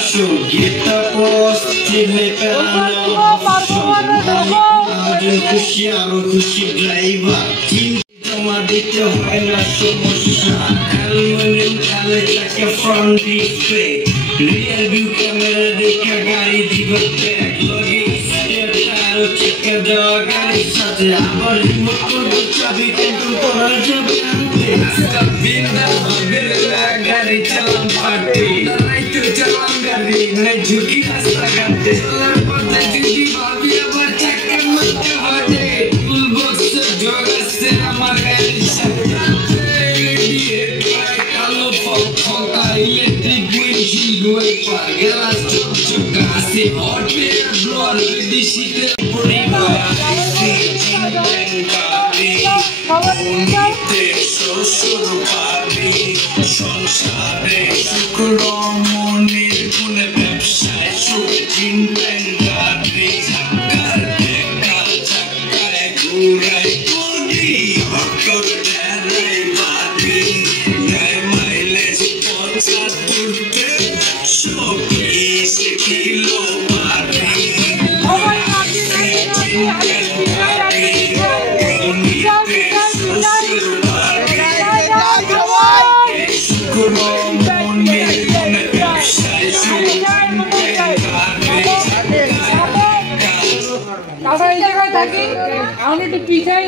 show, get the post, till the খুশি আরো খুশি ড্রাইভার তোমার দেখতে হয় না সমস্যা অ্যালুমিনিয়াম কালে থাকে front display rear view camera দেখে গাড়ি দিবে ব্যাক লগে স্টার চেকে দেওয়া গাড়ির সাথে আবার রিমোট করবো চাবি কন্ট্রোল করা যাবে বিন্দা বেলা গাড়ি চালান পার্টি রাইতে চালান গাড়ি নাই ঝুঁকি রাস্তাঘাটে চলার পথে যদি ভাবি আবার চাকা মারতে হবে ফুলবক্সে জগাছে আমার গাড়ির সাথে কালো ফকা ইলেকট্রিক উইন্ডশিল্ড ওয়াইপার গ্লাস চকচকা আছে হট এয়ার ব্লোয়ার বিদেশিতে পরিবার শ্বশুর বাড়ি সংসারে সুখ রমণীর কোনে ব্যবসায় সুখ চিন্তেন গাড়ি চাকার টেকা চাকায় ঘুরাই কোনি হকর টেরাই বাড়ি গায়ে মাইলেজ 75তে 120 কিলো বাড়ি কাঁচা এই জায়গায় থাকি আমি একটু পিছাই